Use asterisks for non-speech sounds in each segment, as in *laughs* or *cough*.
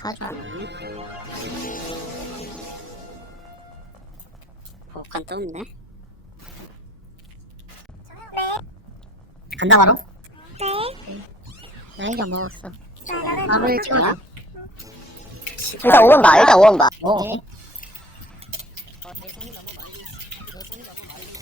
사줘. 복간 떴네. 간다 바로? 네. 나이가 먹었어. 밥을 찍어줘. 일단 5번 봐, 일단 5번 봐. 오.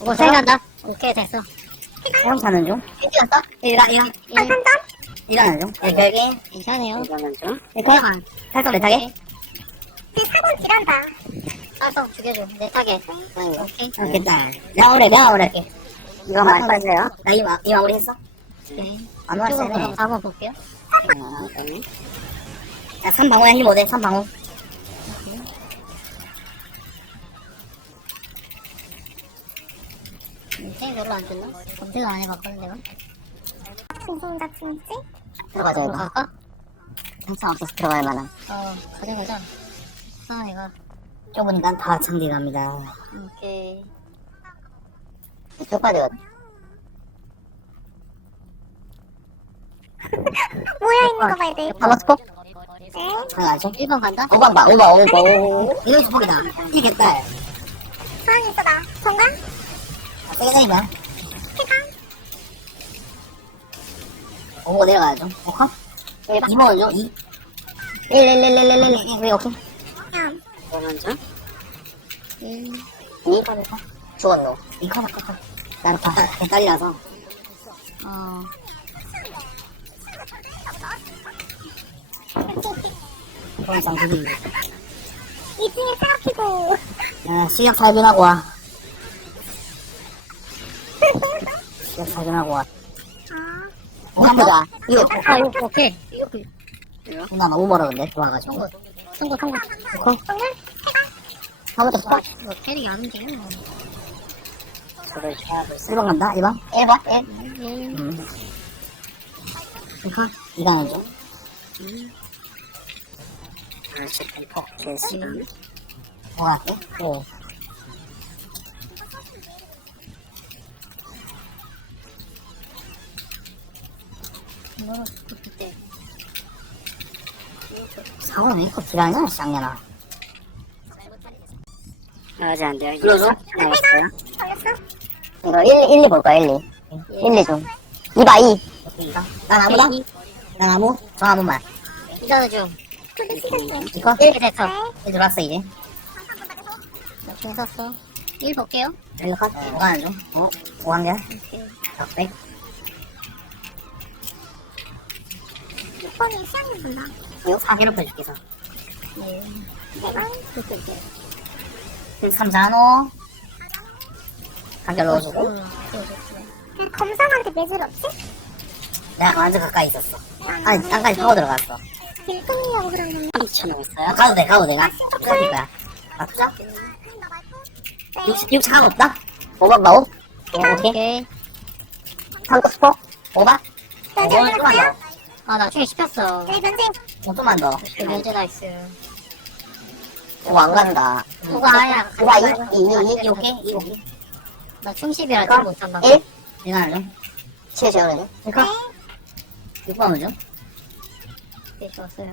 오세 간다. 오케이 됐어. 해영 사는 중. 찍었어? 일간 일간 한 일. 점? 일하는 중. 네, 별개. 괜찮아요. 일하는 중. 일간 살짝 내 타게? 내 사고 지란다. 살짝 죽여줘. 내 타게. 오케이. 어, 됐다. 내가 오래, 내가 오래. 이거 많이 빠져요. 나 이 마, 이마 우리 했어? 네. 안 왔어요. 한번 볼게요. 아, 그러네. 자, 3방울 힐 못해, 3방울. 인생 별로 안 좋나? 검색을 안 해봤거든 내가. 무슨 같은지? 들어가자, 이거. 갈까? 항상 없어서 들어갈 만한. 어 가자 가자. 아 이거. 좁으니까 다 창디 갑니다. 오케이. 쭉 빠지거든. 모여 있는 거 봐야 돼. 스포? 네. 하나 죠 1번 간다? 5번 봐, 5번, 5번. 이거 스포이다. 이겠다. 상황 있어다. 정강? 세게 다니면. 5번 내려가야죠. 오케이? 2번은 좀, 2. 1, 1, 1, 1, 1, 1, 1, 1, 오케이. 양. 먼저. 1. 2, 3, 4. 죽었노. 2, 컷, 컷, 컷. 나를 봐. 딸이라서. 어. 그럼 두기 2층에 차 피고. 야, 시력 살균하고 와. 시력 살균하고 와. 아. 어, 한 보자. 이거, 아 이거 오케이. 이거 누나 너무 멀어, 근데. 좋아가지고. 통과. 통과 통과. 좋고. 정강? 한번 더 스포. 뭐 캐릭이 안 움직여. 저를 해하고 1번 간다, 1번. 1번, 1. 1. 음. 컷. 2가는 중. 음. 아, 18퍼. 개수는. 뭐 할게? 5. 상어 왜 이렇게 길하냐 쌍년아. 어제 안 돼요 이거 그래서? 나갔어요. 이거 1, 1, 2 볼까 1, 2 1, 2 좀. 2봐 2 난 아무다? 난 아무? 저 아무만 이거는 좀 이거? 이렇게 됐어 이제 들어왔어 이제. 이렇게 했었어 1 볼게요. 여기 컷 이거 하나 줘. 어? 5 한결 400 6번이 시간이 본다. 6, 4 해롭게 줄게, 서 네. 내가 3, 4, 노. 한개 넣어주고. 그냥 검상한테 매질 없지? 내가 완전 가까이 있었어. 아니, 땅까지 파고 들어갔어. 길동이라고 그러는 건데. 30천 있어요? 가도 돼, 가도 돼, 가. 어쩔 거야. 맞죠? 60, 60 하고 없다? 5번 봐, 5. 오케이. 오케이. 3거 스포? 5번? 면제 올렸어요? 아 나중에 씹혔어. 네, 면제. 5좀만 더. 그 면제 나이스. 5안 간다. 누가 아야. 5가 2, 2, 2, 2, 오케이? 2, 오케이. 나 충십이라 좀 못한다. 1? 이거 하죠? 7 재워야 네. 6번 오죠? 네, 좋았어요.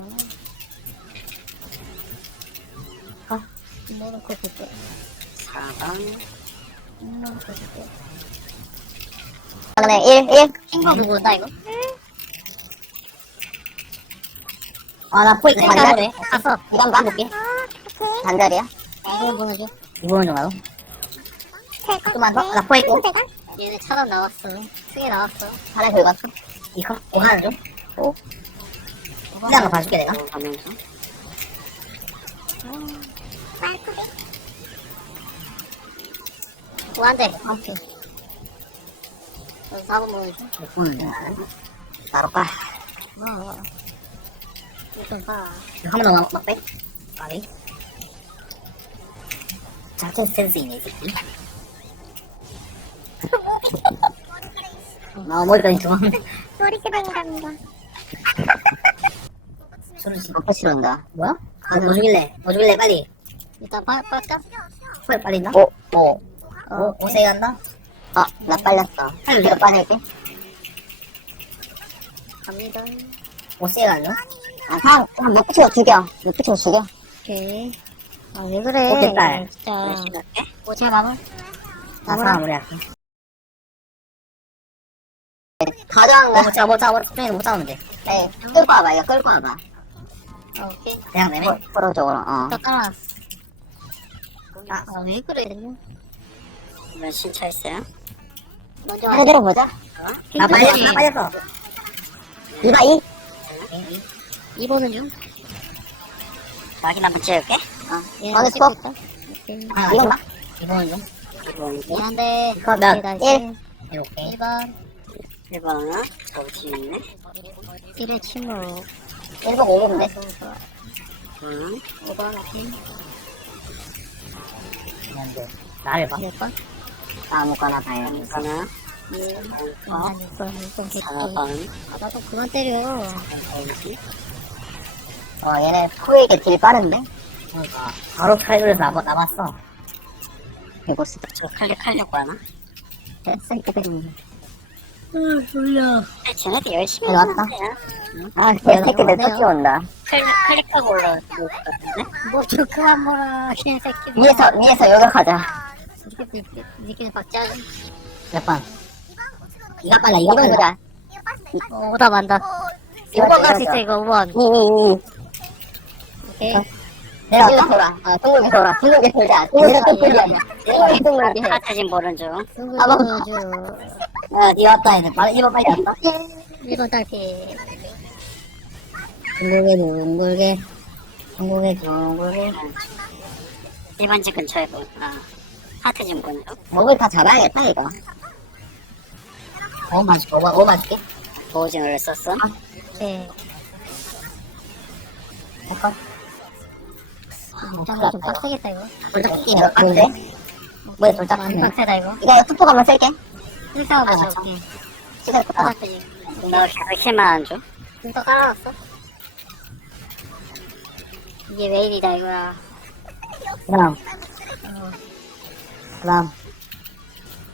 어? 넣어놓고 볼게. 4번. 넣어놓고 볼게. 그다음에 1, 1. 킹거 누구 온다 이거? 아, 나 포이크 네, 반달. 가네. 갔어. 2번 봐, 볼게. 아, 오케이. 반달이야? 이거 보내줘. 2번은 좀 가고. 제가. 좀만 더? 나. 제가? 얘네 차단 나왔어. 크게 나왔어. 하나 긁었어. 이거? 5 하나 줘? 5? 일단 거 봐줄게, 내가. 말투비? 무한대. 오케이. 여기 4번 보내줘. 6번은 좀 바로 빠. 뭐. 이좀 봐. 한번더막 빼. 빠리. 자체 센스 있네. 나 머리까지 좋아. 놀이기방이랍니다. 술을 지금 먹고 싫어한다. 뭐야? 아, 뭐 주길래? 뭐 주길래, 빨리. 일단 빠, 빠까? 헐, 빨리 있나? 오, 오. 오, 오세 간다? 아, 나 빨렸어. 헐, 내가 빠질게. 갑니다. 오세 간다? 아, 다 음, 한못 붙여 죽여. 못 붙여 죽여. 오케이. 아, 왜 그래. 오케이, 딸. 진짜. 오제 마물? 나 사람 우리 할게. 가져간 거. 못 잡아, 못 잡아. 못못 잡으면 돼. 네, 끌고 와봐, 이거 끌고 와봐. 아, 오케이. 그냥 내내. 오른쪽으로, 어. 딱 깔아놨어. 아, 아, 왜 그래. 있어요? 먼저 그대로 보자. 아, 빨리, 나 빨렸어. 이봐, 이. 2번은 중. 자기 한번 찍을게. 어, 얘 어디? 있다. 오케이. 아, 이건 봐. 이번 중. 이번 중. 미안한데. 그거 몇? 일. 이렇게. 1번. 1번은 저팀 있네. 1의 침묵. 1번 5번인데. 응. 5번 팀. 근데, 나를 봐. 1번. 아무거나 봐요. 이거는 6번. 6번. 6번 개띠. 4번. 아, 나도 그만 때려. 여기. 어, 얘네 코에게 딜 빠른데? 그러니까. 바로 칼들에서 남아, 남았어. 이거 쓰다. 저 클릭하려고 하나? 됐어, 이렇게 되면. 졸려. 쟤네들 열심히 잘 왔다. 하는데요. 아, 개새끼들 또 뛰어온다. 클릭, 클릭하고 올라올 것 같은데? 뭐좀 그만 몰아. 그냥 새끼. 위에서, 위에서 요격하자. 니끼, 니끼는 박자. 몇 번? 이가 빨라, 이가 빨라. 어, 오다 만다. 이거 5번 갈수 이거죠. 있어, 이거 5번. 이, 이, 이. 오케이. 내려왔다. 돌아. 어, 둥글게 돌아. 둥글게 돌자. 둥글게 돌자. 둥글게 둥글게 해. 하트진 보는 중. 아, 뭐. 둥글둥글. 어, 니 왔다, 이제. 빨리, 이번 빨리 왔다. 1번 딸피. 둥글게, 둥글게. 둥글게, 둥글게. 1번 집 근처에 보, 아, 하트진 보는 중. 먹을 다 잡아야겠다, 이거. 5번 맞을게, 5번, 5번 맞을게. 보호진을 썼어. 네. 잠깐. 짱가 좀 빡세겠다, 이거. 돌짝기 몇 빡세? 뭐야, 돌짝기. 많이 빡세다, 이거. 이거 투포 한번 쓸게. 1사 보자, 오케이. 시간 아. 나 계속 힐만 안 줘. 눈떠 깔아놨어. 이게 왜 일이다, 이거야. 그럼, 어, 그럼.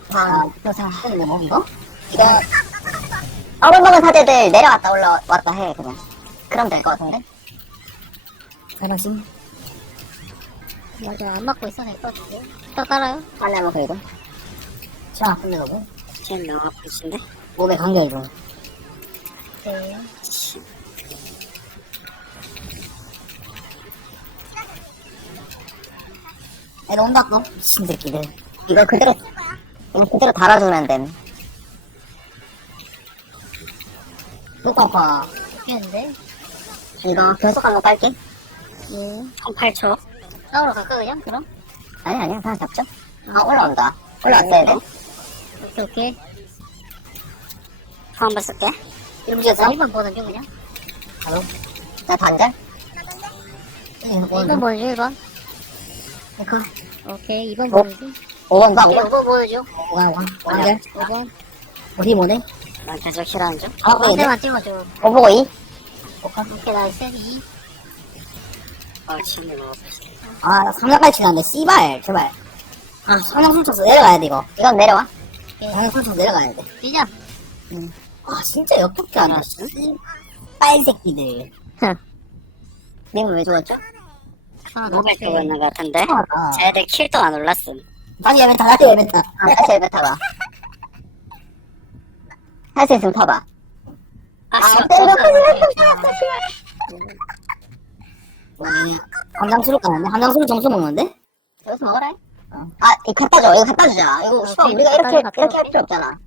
다음, 교사. 이거 뭐, 이거? 이거. 얼음 먹은 사제들 내려왔다 올라왔다 해, 그냥. 그럼 될 것 같은데? 그러지. 맞아, 안 맞고 있어, 될것 같은데. 또 깔아요? 빨리 먹어, 이거. 자, 근데 너무. 제일 너무 아프신데? 몸에 감겨, 이거. 네. 애들 온다, 또. 미친 새끼들. 이거 그대로, 그냥 그대로 달아주면 됨. 무거워. 했는데? 이거 변속 한번 깔게. 예. 총 8초. 싸우러 갈까, 그냥? 그럼? 아니, 아니야. 다 잡죠. 아, 올라온다. 올라왔어야 돼. 오케이, 오케이. 총 한번 쓸게. 일부에서 나 1번 보는 중, 그냥. 바로. 자, 단절. 1번 1번, 보는 중, 1번. 이거. 오케이, 2번 어? 보는 중. 5번 봐, 오케이, 5번. 5번 보는 중. 5번, 5번. 단절. 5번. 어디 뭐네? 난 계속 힐하는 중. 아, 네. 방대만 찍어줘. 5 보고 2. 오케이, 나이스. 2. 아, 진짜 너무 아프시 아, 삼각까지 치는데, 씨발, 제발. 아, 삼각 술쳐서 내려가야 돼, 이거. 이건 내려와. 삼각 술쳐서 내려가야 돼. 뛰자. 아, 진짜 역겹게 안 하시. 씨발 새끼들. 님은 왜 죽었죠? 노벨 있는 것 같은데? 아, 쟤들 킬도 안 올랐음. 다시 에벤타, 다시 에벤타. 아, 다시 에벤타 봐. 할 수 있으면 타봐. 아, 아, 씨. 때려, 아 니, 함장수를 까는데? 함장수를 점수 먹는데? 여기서 먹어라. 아, 이거 갖다 줘. 이거 갖다 주자. 이거 씨발, 오케이, 우리가 이렇게, 이렇게 줘. 할 필요 없잖아.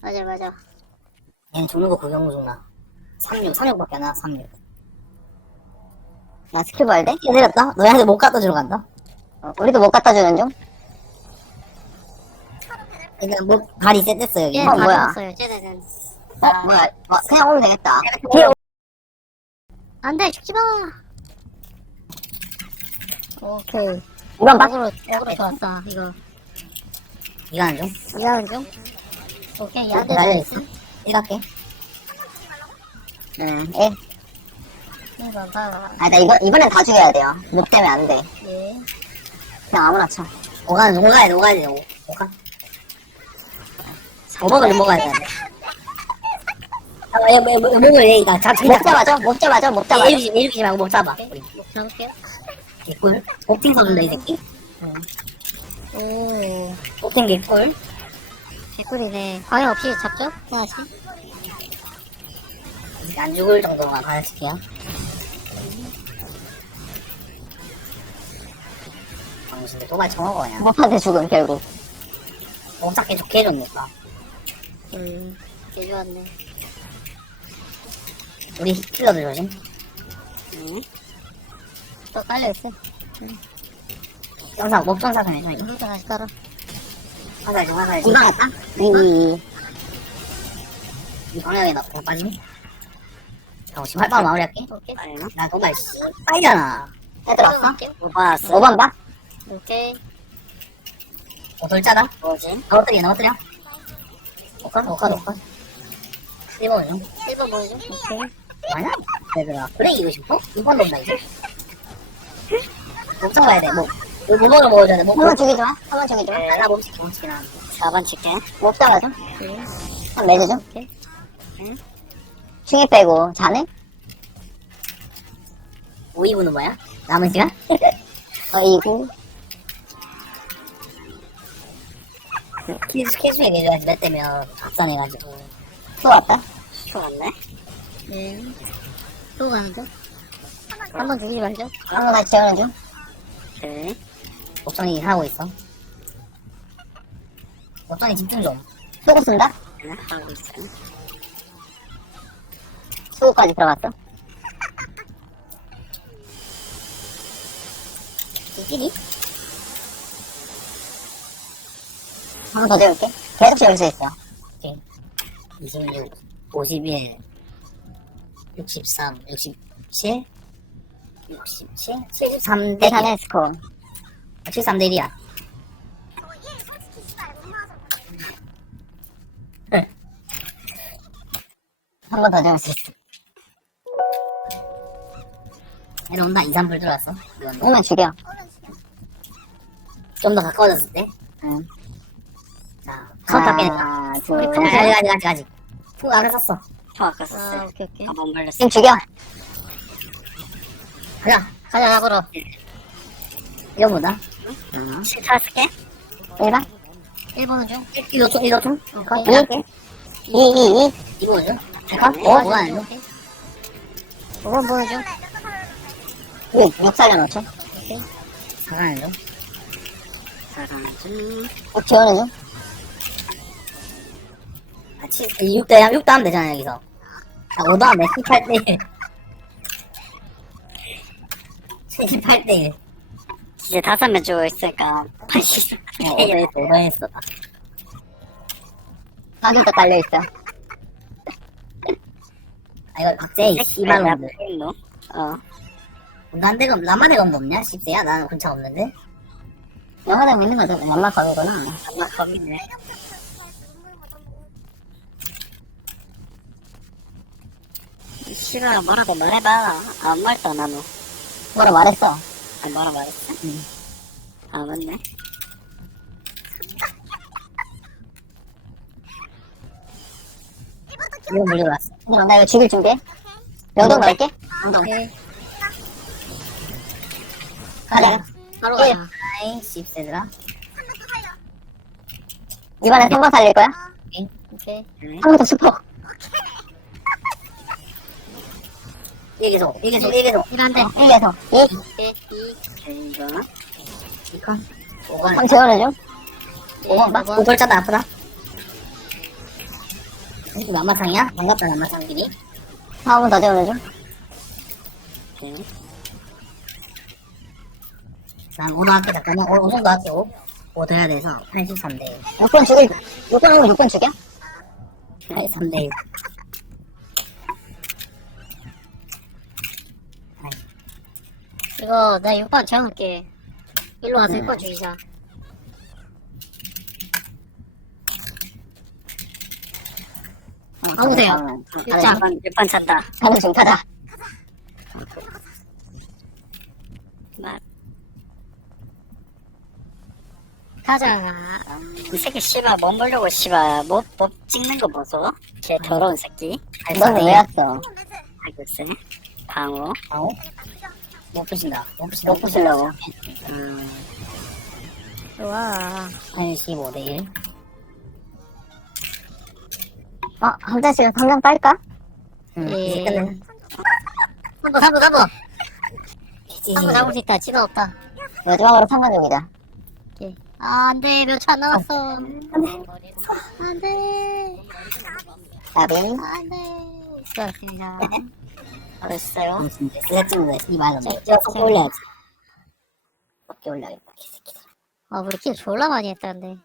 맞아, 맞아. 얘는 죽는 거 구경 죽나. 36, 36밖에 안 나, 36. 야, 스킬 봐야 돼? 얘 내렸다? 너희한테 못 갖다 주러 간다? 어, 우리도 못 갖다 주는 중? 일단 뭐, 발 리셋됐어, 여기. 얘 어, 다 뭐야. 어, 뭐야. 어, 그냥 오면 되겠다. 안 돼, 죽지 마! 오케이. 이건 봐. 역으로, 역으로 좋았어, 이거. 안 줘? 이하는 중? 오케이, 야대 날려 나이스. 있어. 이렇게. 응, 예. 1번 봐봐. 아, 나 이거, 이번엔 다 죽여야 돼요. 못 때문에 안 돼. 예. 그냥 아무나 쳐. 오가는, 오가야 돼, 오가야 돼, 오. 오가. 오버를 먹어야 돼. 아, 야, 뭐, 뭐, 몸을 내, 나 잡, 못 잡아줘, 못 잡아줘, 못 잡아줘. 이륙지 말고 못 잡아. 오케이. 목 잡을게요. 개꿀. 복팅 선수인데, 이 새끼. 오. 복팅 개꿀. 개꿀이네. 방해 없이 잡죠? 해야지. 이제 안 죽을 정도만 받아칠게요. 당신들 도발 쳐먹어, 그냥. 못한테 죽음, 결국. 못 잡게 좋게 해줬니까. 음. 개 좋았네. 우리 힐러들 조심. 응? 또 깔려있어. 점사, 목점사 좀 해줘, 이거. 다시 깔아. 화살 좀, 화살 좀. 이거 같다? 이, 이 방향에 나, 나 빠짐. 자, 18번 마무리할게. 나 도발 씨. 해 들어왔어? 못 봤어. 5번 봐? 오케이. 어, 돌짜다? 뭐지? 넘어뜨려, 넘어뜨려. 오카, 오카, 오카. 1번 좀. 1번 보여줘. 오케이. 아니야? 얘들아. 그래, 이거 싶어? 2번 넘나, 이제. 못 잡아야 돼, 뭐. 이거 몸으로 먹어줘야 돼, 몸. 한번 죽이지 마. 한번 죽이지 마. 나 몸치기, 몸치기 나. 4번 칠게. 못 잡아줘. 오케이. 한 매주죠? 오케이. 충이 빼고, 자네? 5, 2분은 뭐야? 남은 시간? 어이구. 계속, 계속 얘기해줘야지, 몇 대면 앞선해가지고. 또 왔다. 좋았네? 네. 또 가는 중. 한번 죽이지 말죠. 한번 다시 재우는 중. 그래. 옥정이 하고 있어. 옥정이 집중 좀. 수고 쓴다? 수고까지 들어갔어. *laughs* 이끼리? 한번 더 재울게. 계속 수 있어. 오케이. 26, 51, 63, 67, 67, 73대 계산의 스코어. 73대 1이야. 한번더 재울 수 있어. 내려온다. 2, 3불 들어왔어. 오면 죽여. 좀더 가까워졌을 때. 응. 자, 카운터 깨냈다. 하나, 둘, 아직, 아직, 아직, 아직. fu 아까 썼어. 아까 아, 오케이, 오케이. 한번 벌렸어. 지금 죽여. 가자. 가자, 잡으러. 이거 뭐다? 응. 실타 쓸게. 1번? 1번은 중. 1로 총, 1로 총. 이? 2, 2, 2. 2 뭐죠? 잠깐. 어, 뭐가 아니죠? 5번 보는 중. 6, 6 살려놓죠. 4가 아니죠? 4가 아니죠? 6 재우는 중. 아, 7, 6대, 6대 하면 되잖아, 여기서. 아, 5도 하면 18대 1. 78대 1. 이제 다섯 명 주고 있으니까 80. 어, 5대 5대 했어. 하늘도 딸려있어. 아, 이거 박제, 씨발로. 어. 난 대검, 나만 대검 없냐? 10세야? 나는 군차 없는데? 영화당 있는 거죠. 연막 검이구나. 엄마 검이네. 씨발, 뭐라고 말해봐. 아무 말도 안 하노. 뭐라 말했어. 아, 뭐라 말했어? 아, 맞네. 이거 물리고 왔어. 그럼 나 이거 죽일 준비해. 명동 갈게. 명동. 오케이. 가자. 바로 예. 가자. 아이, 10세들아. 이번엔 3번 살릴 거야? 오케이. 그래. 한번 더 스포. 일 계속, 일 계속, 일 계속. 1한대. 1에서 2. 오케이. 2. 이거. 이거. 5번. 3 재우는 중. 5번 봐. 5번. 오돌자도 아프다. 이게 남마상이야? 반갑다, 남마상끼리. 4번 더. 오케이. 난 5도 할게, 잠깐만. 5, 5 정도 할게, 5. 5 돼야 돼서 83대 6번 죽일, 6번 하면 6번 죽여? 83대 1. 이거 내가 6번 재워놓을게. 일로 와서 6번 죽이자. 가보세요. 어, 6장. 6번 찬다. 4번 지금 타자. 가자. 이 새끼 씨발 몸 보려고 씨발 못, 못 찍는 거 보소. 걔 더러운 새끼. 넌왜 왔어? 알겠어. 방어. 어? 못 부신다. 못 부신다. 못 부시려고. 음, 좋아. 한 15 대1. 어, 한 잔씩 당장 빨까? 음, 예. 이제 끝내. 삼보, 삼보, 삼보. 키지. 삼보 잡을 수 있다. 지도 없다. 마지막으로 상관적이다. 오케이. 아, 안 돼. 몇초안 남았어. 안 돼. 나비. 안 돼. 수고하셨습니다. 알았어요. 이만 원. 자, 제가 꼭 올려야지. 어깨 올라야겠다. 아, 우리 킬 졸라 많이 했다는데.